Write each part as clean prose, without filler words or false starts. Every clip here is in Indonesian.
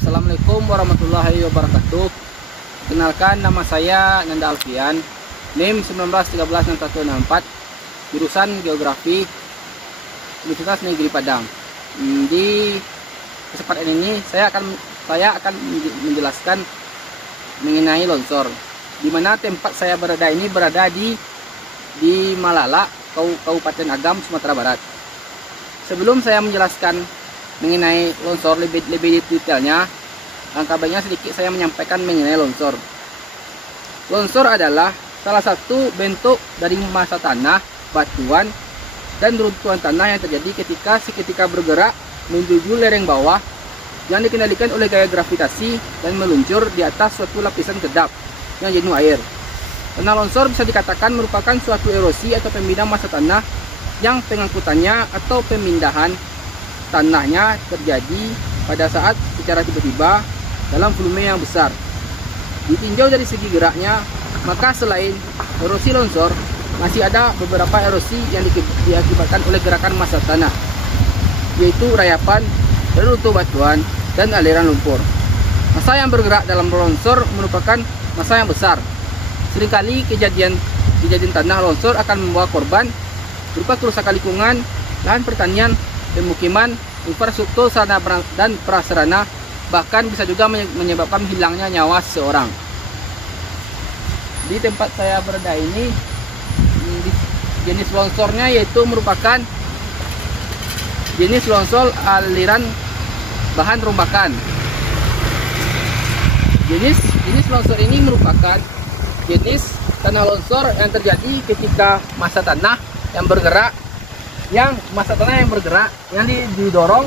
Assalamualaikum warahmatullahi wabarakatuh. Kenalkan, nama saya Nanda Alfian, NIM 19136164, jurusan Geografi, Universitas Negeri Padang. Di kesempatan ini saya akan menjelaskan mengenai longsor. Di mana tempat saya berada ini berada di Malala, Kabupaten Agam, Sumatera Barat. Sebelum saya menjelaskan mengenai longsor lebih detailnya, langkah baiknya sedikit saya menyampaikan mengenai longsor. Longsor adalah salah satu bentuk dari massa tanah, batuan, dan runtuhan tanah yang terjadi seketika bergerak menuju lereng bawah yang dikendalikan oleh gaya gravitasi dan meluncur di atas suatu lapisan kedap yang jenuh air. Tanah longsor bisa dikatakan merupakan suatu erosi atau pemindahan massa tanah yang pengangkutannya atau pemindahan tanahnya terjadi pada saat secara tiba-tiba dalam volume yang besar. Ditinjau dari segi geraknya, maka selain erosi longsor, masih ada beberapa erosi yang diakibatkan oleh gerakan massa tanah, yaitu rayapan, reruntuh batuan, dan aliran lumpur. Massa yang bergerak dalam longsor merupakan massa yang besar. Seringkali kejadian tanah longsor akan membawa korban berupa kerusakan lingkungan, lahan pertanian, pemukiman, infrastruktur sarana dan prasarana, bahkan bisa juga menyebabkan hilangnya nyawa seseorang. Di tempat saya berada ini, jenis longsornya yaitu merupakan jenis longsor aliran bahan rombakan. Jenis longsor ini merupakan jenis tanah longsor yang terjadi ketika massa tanah yang bergerak yang didorong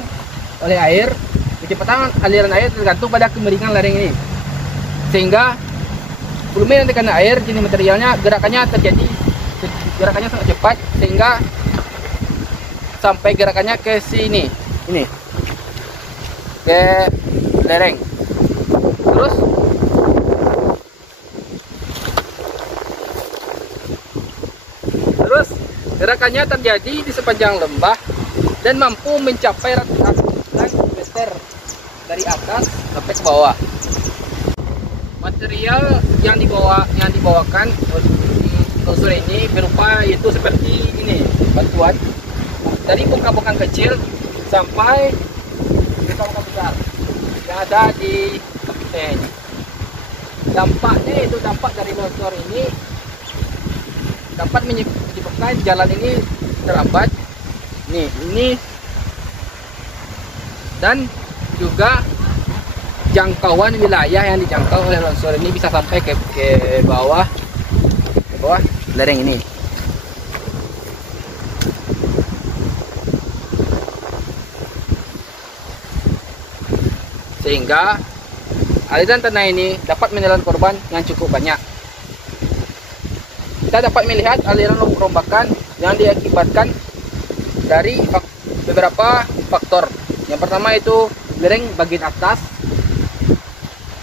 oleh air. Kecepatan aliran air tergantung pada kemiringan lereng ini, sehingga volume yang terkena air, jenis materialnya, gerakannya sangat cepat, sehingga sampai gerakannya ke sini, ke lereng. Terus gerakannya terjadi di sepanjang lembah dan mampu mencapai ratusan meter dari atas sampai ke bawah. Material yang dibawakan longsor ini berupa yaitu seperti ini, batuan dari bongkah-bongkah kecil sampai bongkah besar yang ada di tepi ini. Dampak dari longsor ini dapat menyebabkan jalan ini terambat. Ini dan juga jangkauan wilayah yang dijangkau oleh longsor ini bisa sampai ke bawah lereng ini. Sehingga aliran tanah ini dapat menelan korban yang cukup banyak. Kita dapat melihat aliran rombakan yang diakibatkan dari beberapa faktor. Yang pertama itu lereng bagian atas,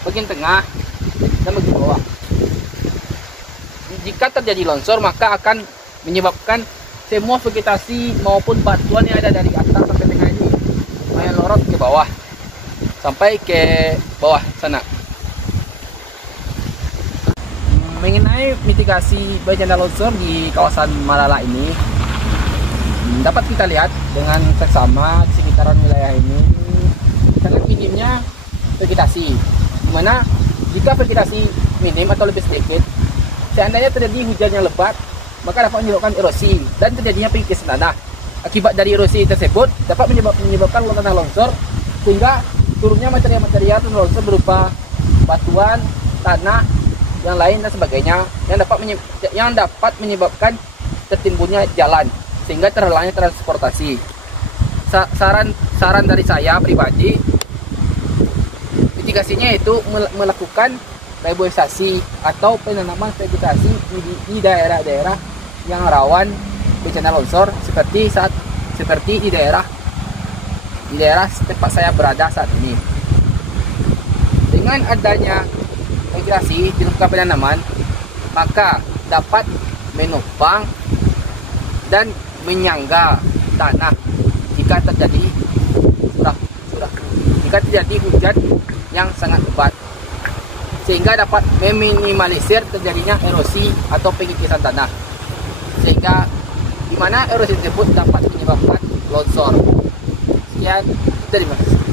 bagian tengah, dan bagian bawah. Jika terjadi longsor, maka akan menyebabkan semua vegetasi maupun batuan yang ada dari atas sampai tengah ini melorot ke bawah sampai ke bawah sana. Mengenai mitigasi bencana longsor di kawasan Malala ini, dapat kita lihat dengan seksama di sekitaran wilayah ini sangat minimnya vegetasi, dimana jika vegetasi minim atau lebih sedikit, seandainya terjadi hujan yang lebat, maka dapat menyebabkan erosi dan terjadinya pengikisan tanah. Akibat dari erosi tersebut dapat menyebabkan tanah longsor, sehingga turunnya material longsor berupa batuan, tanah, yang lain dan sebagainya, yang dapat menyebabkan tertimbunnya jalan sehingga terhalangnya transportasi. Saran dari saya pribadi, mitigasinya itu melakukan reboisasi atau penanaman vegetasi di daerah-daerah yang rawan bencana longsor, seperti di daerah tempat saya berada saat ini. Dengan adanya vegetasi dilengkapi penanaman, maka dapat menopang dan menyangga tanah jika terjadi hujan yang sangat lebat, sehingga dapat meminimalisir terjadinya erosi atau pengikisan tanah, sehingga di mana erosi tersebut dapat menyebabkan longsor. Sekian, terima kasih.